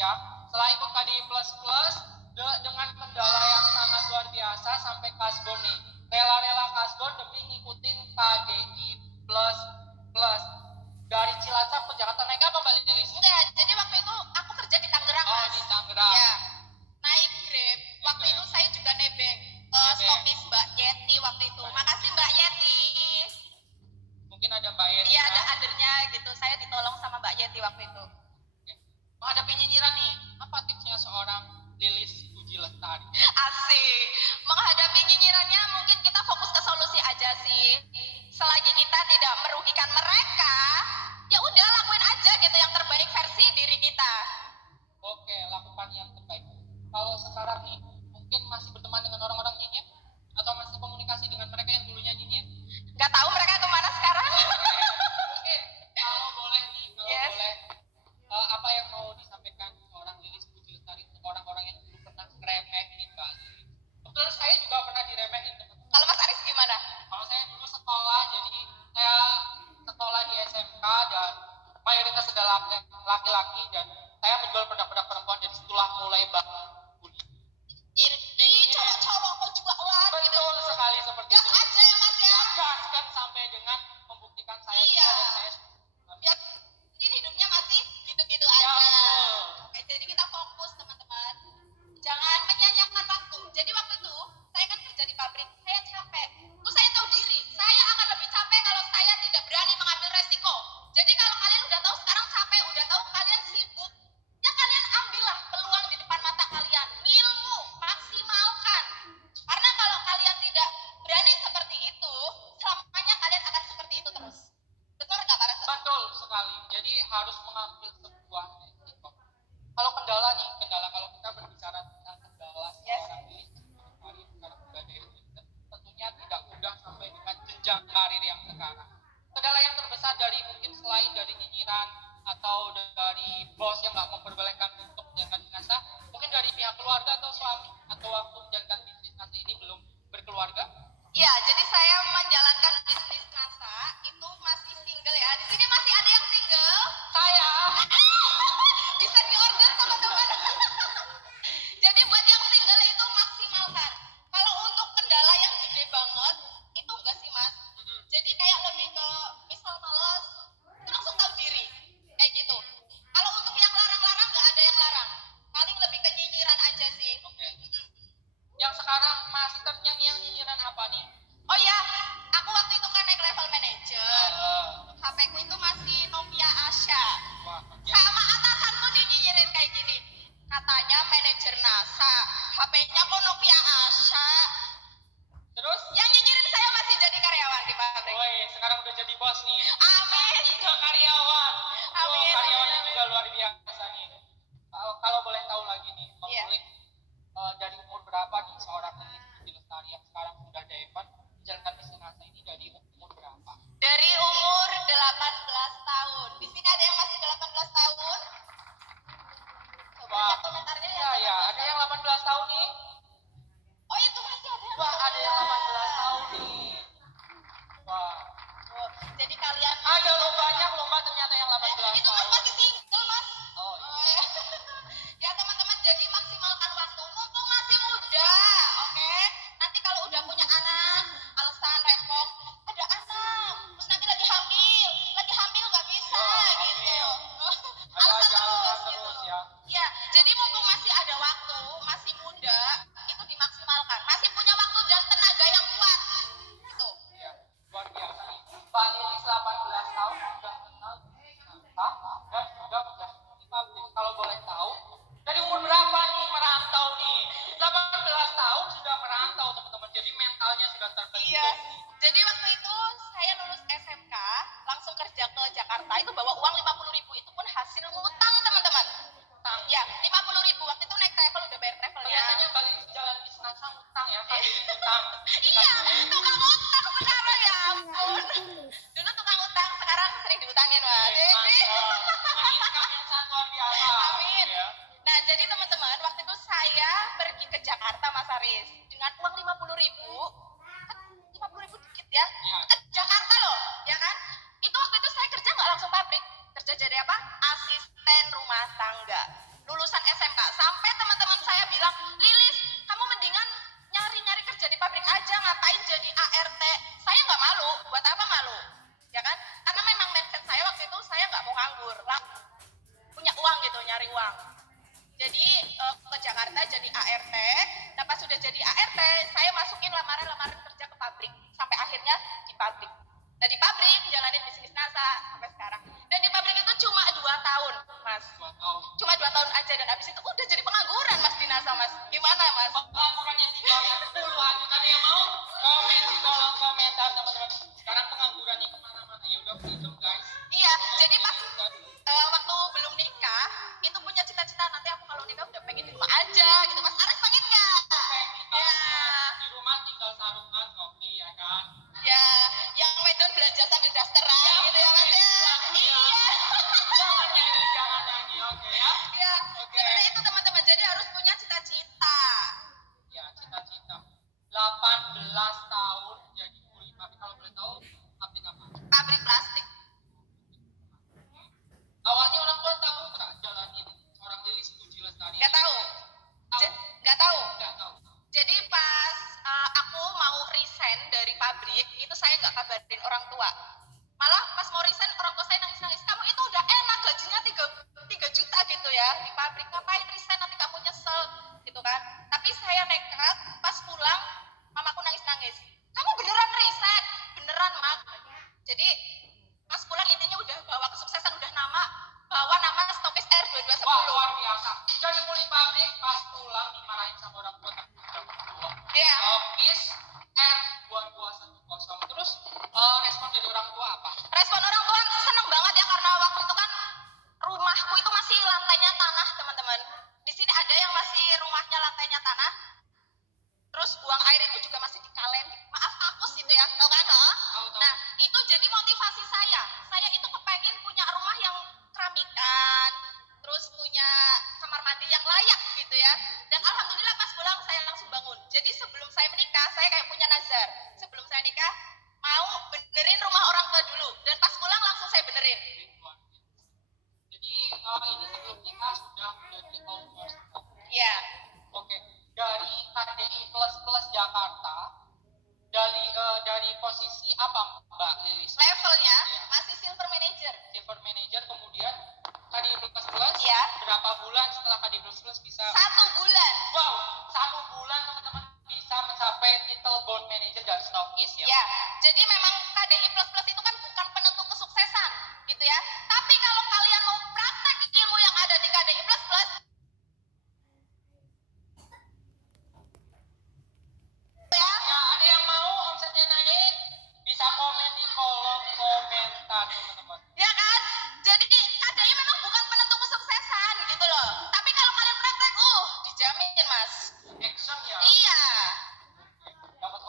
ya. Setelah ikut KDI plus dengan kendala yang sangat luar biasa sampai kasbon nih. Rela-rela kasbon demi ngikutin KDI plus. Dari Cilacap ke Jakarta naik apa Mbak Lilis? Enggak, jadi waktu itu aku kerja di Tangerang. Oh, di Tangerang. Ya, naik Grab. Waktu itu saya juga nebeng ke stokis Mbak Yeti waktu itu. Makasih Mbak Yeti. Mungkin ada Mbak Yeti. Iya, ada adernya gitu. Saya ditolong sama Mbak Yeti waktu itu. Oke. Menghadapi nyinyiran nih, apa tipsnya seorang Lilis Puji Lestari? Asik. Menghadapi nyinyirannya mungkin kita fokus ke solusi aja sih. Selagi kita tidak merugikan mereka, ya udah lakuin aja gitu yang terbaik versi diri kita. Oke, lakukan yang terbaik. Kalau sekarang nih, mungkin masih berteman dengan orang-orang nyinyir atau masih komunikasi dengan mereka yang dulunya nyinyir? Gak tahu mereka kemana sekarang. Mungkin kalau boleh nih, boleh, apa yang mau disampaikan seorang Lilis Puji Lestari untuk orang-orang yang dulu pernah ngeremehin Mbak Lilis? Betul, saya juga pernah diremehin teman-teman. Kalau Mas Aris gimana? Kalau saya dulu sekolah, jadi saya sekolah di SMK dan mayoritas adalah laki-laki dan saya menjual produk-produk perempuan dan situlah mulai bully. Ih, cowok-cowok kok juga lah. Betul gitu. Sekali seperti gas itu. Aja ya Mas ya. Gas kan sampai dengan membuktikan saya iya. Dan saya ya, ini hidupnya masih gitu-gitu ya, aja. Betul. Oke, jadi kita fokus teman-teman. Jangan menyanyiakan waktu. Jadi waktu itu saya kan kerja di pabrik, saya capek. Terus saya tahu diri, saya akan lebih capek kalau saya tidak berani mengambil resiko. Jadi kalau kalian udah tahu sekarang capek, udah tahu kalian sibuk, ya kalian ambillah peluang di depan mata kalian. Ilmu, maksimalkan. Karena kalau kalian tidak berani seperti itu, selamanya kalian akan seperti itu terus. Betul nggak Pak Rasa? Betul sekali. Jadi harus mengambil sebuah resiko. Kalau kendala kalau kita berbicara tentang kendala seorang diri, karir budaya tentunya tidak mudah sampai dengan jenjang karir yang sekarang. Kendala yang terbesar dari mungkin selain dari nyinyiran atau dari bos yang nggak memperbolehkan untuk menjalankan NASA, mungkin dari pihak keluarga atau suami atau waktu menjalankan bisnis NASA ini belum berkeluarga. Iya, jadi saya menjalankan bisnis NASA itu masih single ya. Di sini masih ada yang single? Saya. Bisa diorder teman-teman. Jadi buat yang single itu maksimalkan. Kalau untuk kendala yang gede banget itu enggak sih Mas. Jadi kayak lebih ke misal males, itu langsung tahu diri kayak gitu. Kalau untuk yang larang-larang nggak ada yang larang. Paling lebih ke nyinyiran aja sih. Oke. Yang sekarang masih ternyang yang nyinyiran apa nih? Oh ya, aku waktu itu kan naik level manager. HP-ku itu masih Nokia Asha. Wah, sama atasanku dinyinyirin kayak gini. Katanya manajer NASA, HP-nya kok Nokia Asha. Terus? Yang nyinyirin saya masih jadi karyawan di pabrik. Woi, sekarang udah jadi bos nih. Amin. Juga karyawan. Amin. Karyawannya juga luar biasa nih. Kalau boleh tahu lagi nih, Bang dari umur berapa nih seorang Lilis Puji Lestari yang sekarang sudah Devan menjalankan bisnis NASA ini dari umur berapa? Dari umur 18 tahun. Di sini ada yang masih 18 tahun? Coba komentarnya ya, ada yang 18 tahun nih. Oh, itu masih ada yang Wah, ada yang 18 tahun nih. Wah. Jadi kalian ada lo banyak lo Mbak ternyata yang 18 tahun. Itu Mas masih single Mas. Oh iya. Ya teman-teman, jadi maksimalkan waktu mumpung masih muda, oke? Nanti kalau udah punya anak, alasan repot, ada anak, terus nanti lagi hamil nggak bisa gitu. Alasan terus gitu. Ya, jadi mumpung masih ada waktu, masih muda, itu dimaksimalkan. Masih punya waktu dan tenaga yang kuat, gitu. Iya, luar biasa. Mbak Lilis 18 tahun sudah kenal dan sudah di pabrik. Kalau boleh tahu, dari umur berapa nih merantau nih? 18 tahun sudah merantau teman-teman. Jadi mentalnya sudah terbentuk. Iya. Jadi waktu itu saya lulus SMK, langsung kerja ke Jakarta. Itu bawa uang 50.000. Itu pun hasil ngutang teman-teman. Ya, 50.000. Waktu itu naik travel udah bayar travelnya. Kelihatannya Mbak Lilis jalan bisnis ngutang ya, kan ngutang. Iya, tukang utang sekarang ya ampun. Dulu tukang utang, sekarang sering diutangin Mbak. Jadi income yang sangat luar biasa. Amin. Nah, jadi teman-teman, waktu itu saya pergi ke Jakarta Mas Aris dengan uang 50.000. 50.000 dikit ya. Ke Jakarta loh, ya kan? Itu waktu itu saya kerja nggak langsung pabrik, kerja jadi apa? Asisten rumah tangga. Lulusan ART. Nah pas sudah jadi ART, saya masukin lamaran kerja ke pabrik sampai akhirnya di pabrik. Nah di pabrik jalanin bisnis NASA sampai sekarang. Dan di pabrik itu cuma 2 tahun, Mas. 2 tahun. Cuma 2 tahun aja dan habis itu udah jadi pengangguran Mas di NASA, Mas. Gimana, Mas? Pengangguran yang tinggal ya puluhan juta. Ada yang mau komen di kolom komentar teman-teman. Sekarang pengangguran yang kemana-mana ya udah freedom guys. Iya, jadi pas waktu belum nikah itu punya cita-cita nanti aku kalau nikah udah pengen di rumah aja gitu. Mas Aris pengen nggak? Ya. Di rumah tinggal sarungan kopi ya kan. Ya, yang wedon belanja sambil dasteran gitu ya Mas ya. Iya. Jangan nyanyi, oke ya. Iya. Oke. Seperti itu teman-teman. Jadi harus punya cita-cita. Ya, cita-cita. 18 tahun jadi kuli pabrik. Kalau boleh tahu pabrik apa? Pabrik plastik. Awalnya orang tua tahu nggak jalanin seorang Lilis Puji Lestari? Nggak tahu. Tahu. Nggak tahu. Nggak tahu. Jadi pas aku mau resign dari pabrik, itu saya nggak kabarin orang tua. Malah pas mau resign, orang tua saya nangis-nangis. Kamu itu udah enak, gajinya 3 juta gitu ya di pabrik. Ngapain resign, nanti kamu nyesel gitu kan. Tapi saya nekat, pas pulang, mamaku nangis-nangis. Kamu beneran resign? Beneran, Mak. Jadi pas pulang intinya udah bawa kesuksesan, udah bawa nama stokis R2210. Wah, luar biasa. Jadi kuli pabrik pas pulang dimarahin sama orang tua. Iya. Stokis R2210. Terus respon dari orang tua apa? Respon orang tua seneng banget ya karena waktu itu kan rumahku itu masih lantainya tanah teman-teman. Di sini ada yang masih rumahnya lantainya tanah. Terus buang air itu juga masih di kalen. Maaf akus itu ya, tau kan? Tahu. Nah itu jadi motivasi saya. Saya itu kepengen punya rumah yang keramikan, terus punya kamar mandi yang layak gitu ya. Dan alhamdulillah pas pulang saya langsung bangun. Jadi sebelum saya menikah, saya kayak punya nazar. Sebelum saya nikah, mau benerin rumah orang tua dulu. Dan pas pulang langsung saya benerin. Jadi ini sebelum nikah sudah menjadi owners. Iya. Oke. Dari KDI Plus Jakarta, dari posisi apa Mbak Lilis? Levelnya Ya. masih silver manager. Silver Manager, kemudian KDI Plus Ya. berapa bulan setelah KDI Plus bisa? 1 bulan. Wow, 1 bulan teman-teman bisa mencapai titel Gold Manager dan Stokis ya. Ya, jadi memang KDI Plus itu kan bukan penentu kesuksesan, gitu ya. Tapi kalau kalian mau praktek ilmu yang ada di KDI Plus, ya, Ya, ada yang mau omsetnya naik? Bisa komen di kolom komentar teman-teman. ya kan? Jadi KDI memang bukan penentu kesuksesan, gitu loh. Tapi kalau kalian praktek, dijamin, Mas. Action ya. Iya. Dapat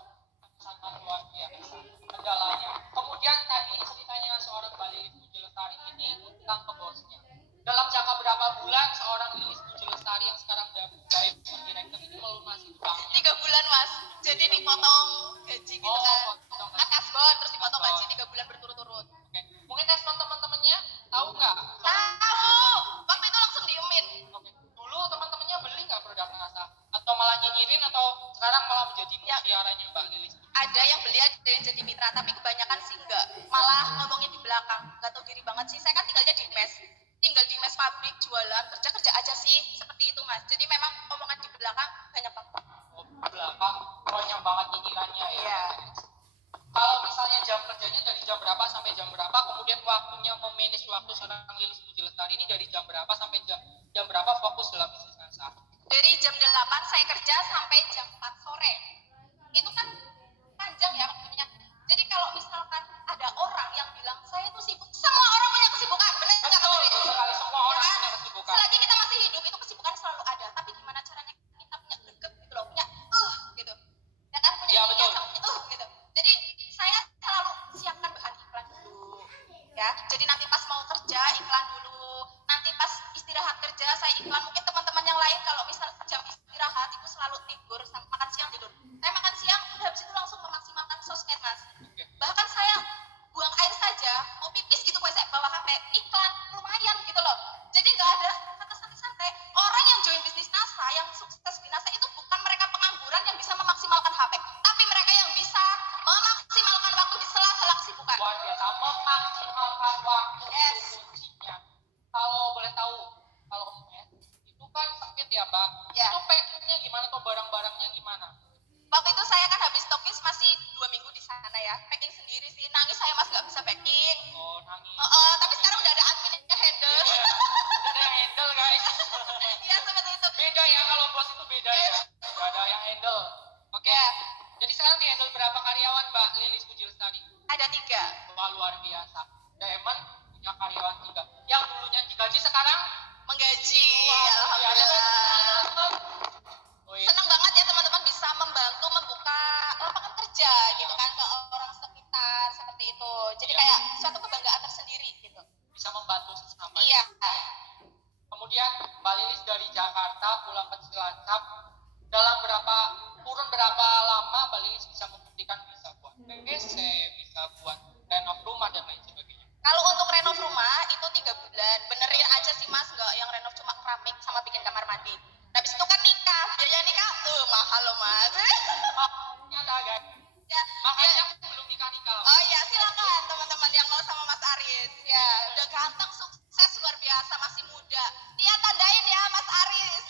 sangat luar biasa kendalanya. Kemudian tadi ceritanya seorang Mbak Lilis Puji Lestari ini tentang ke bosnya. Dalam jangka berapa bulan seorang Lilis Puji Lestari yang sekarang udah director ini melunasi utangnya? 3 bulan, Mas. Jadi dipotong gaji gitu kan. Potong Kan kasbon, terus dipotong gaji 3 bulan berturut-turut. Oke. Mungkin respon teman-temannya tahu nggak? Tahu. Waktu itu langsung diemin. Oke. Dulu teman-temannya beli nggak produk NASA? Atau malah nyinyirin atau sekarang malah menjadi mutiaranya Mbak Lilis? Ada yang beli, ada yang jadi mitra, tapi kebanyakan sih enggak. Malah ngomongin di belakang. Nggak tahu diri banget sih. Saya kan tinggalnya di mes. Tinggal di mes pabrik, jualan, kerja aja sih. Seperti itu, Mas. Jadi memang omongan di belakang banyak banget. Oh, belakang banyak banget nyinyirannya ya. Iya. Kalau misalnya jam kerjanya dari jam berapa sampai jam berapa, kemudian waktunya memanage waktu seorang Lilis Puji Lestari ini dari jam berapa sampai jam berapa fokus dalam bisnis NASA? Dari jam 8 saya kerja sampai jam 4 sore. Itu kan panjang ya waktunya. Jadi kalau misalkan ada orang yang bilang saya tuh sibuk, semua orang punya kesibukan, benar nggak? Betul sekali, semua orang Ya kan? punya kesibukan. Selagi kita masih hidup itu kesibukan selalu ada. Tapi gimana caranya kita punya greget gitu loh, punya gitu. Ya kan punya Iya, niat betul. sama gitu. Jadi saya selalu siapkan bahan iklan dulu. Ya, jadi nanti pas mau kerja iklan dulu. Nanti pas istirahat kerja saya iklan. Mungkin teman-teman yang lain kalau misal jam istirahat itu selalu tidur sama makan siang tidur. Saya makan siang udah habis itu langsung memaksimalkan sosmed, Mas. Oke. Bahkan saya buang air saja, mau pipis gitu saya bawa HP, iklan lumayan gitu loh. Jadi nggak ada kata santai-santai. Orang yang join bisnis NASA, yang sukses di NASA itu bukan mereka pengangguran yang bisa memaksimalkan HP, tapi mereka yang bisa memaksimalkan waktu di sela-sela kesibukan. Luar biasa, memaksimalkan waktu Yes. itu kuncinya. Kalau boleh tahu, kalau itu kan sempit ya Mbak, Ya. itu pacingnya gimana tuh barang-barangnya gimana? Waktu itu saya kan habis tokis masih 2 minggu di sana ya, packing sendiri sih, nangis saya mas nggak bisa packing. Oh, nangis. Tapi sekarang udah ada admin yang handle. Iya, udah ada yang handle guys. Iya seperti itu. Beda ya, kalau bos itu beda ya. Udah ada yang handle. Oke. Ya, Jadi sekarang di handle berapa karyawan Mbak Lilis Puji Lestari? ada 3 Wah, luar biasa. Diamond punya karyawan 3. Yang dulunya digaji sekarang menggaji. wah, Alhamdulillah. Oh, iya. Senang banget ya teman-teman bisa membantu membuka lapangan kerja gitu kan ke orang sekitar seperti itu. Jadi Iya. kayak suatu kebanggaan tersendiri gitu. Bisa membantu sesama. Iya. Kemudian Mbak Lilis dari Jakarta pulang ke Cilacap, dalam kurun berapa lama Mbak Lilis bisa membuktikan bisa buat PVC, bisa buat renov rumah dan lain sebagainya? Kalau untuk renov rumah itu 3 bulan. Benerin aja sih mas, nggak yang renov cuma keramik sama bikin kamar mandi. Habis itu kan nikah, biaya nikah mahal loh mas. Nyata guys. Ya, Makanya aku belum nikah-nikah. oh iya silakan teman-teman yang mau sama Mas Aris. Ya, udah ganteng, sukses luar biasa, masih muda. Tia tandain ya Mas Aris.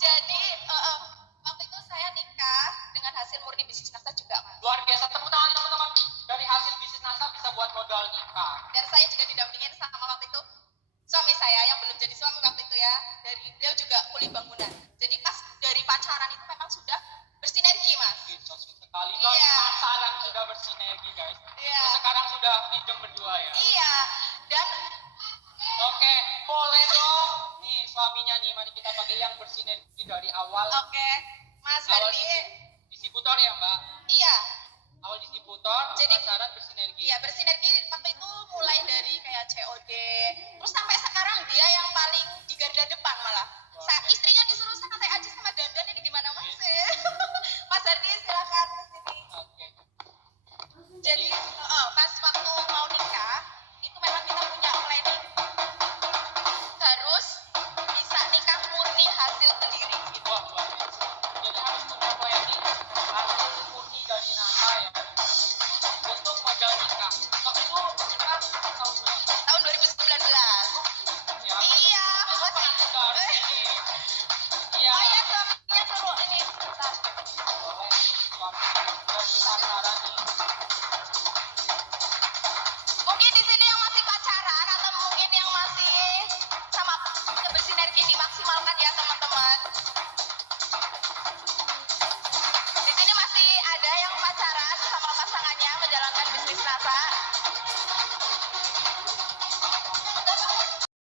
Jadi waktu itu saya nikah dengan hasil murni bisnis nasta juga mas. Luar biasa, tepuk tangan teman-teman. Dari hasil bisnis NASA bisa buat modal nikah. Dan saya juga didampingin sama waktu itu suami saya yang belum jadi suami waktu itu ya. Dari beliau juga kuli bangunan. Jadi pas dari pacaran itu memang sudah bersinergi mas. Bisa sekali guys, Iya. pacaran sudah bersinergi guys. Iya. Terus sekarang sudah freedom berdua ya. Iya. Dan Oke, boleh dong. Nih suaminya nih, mari kita pakai yang bersinergi dari awal. oke, Mas Awal Ferdi. distributor ya Mbak. Iya. Awal distributor, Jadi- pacaran bersinergi. Iya bersinergi waktu itu mulai dari kayak COD, terus sampai sekarang dia yang paling di garda depan malah. Istrinya disuruh santai aja sama dandan ini gimana mas? Mas Hardi silakan ke sini. Oke. Jadi pas waktu mau nikah itu memang kita punya planning harus bisa nikah murni hasil sendiri gitu. Wah, luar biasa. Jadi harus punya planning, harus murni dari NASA ya. Untuk modal nikah. Waktu itu kita tahun berapa? Tahun 2019. Ya. Iya. Mas. Kita harus ini. Iya. Oh iya suaminya suruh ini. Bentar. Boleh. Suami dari pacaran nih. Mungkin di sini yang masih pacaran atau mungkin yang masih sama bersinergi dimaksimalkan ya teman-teman.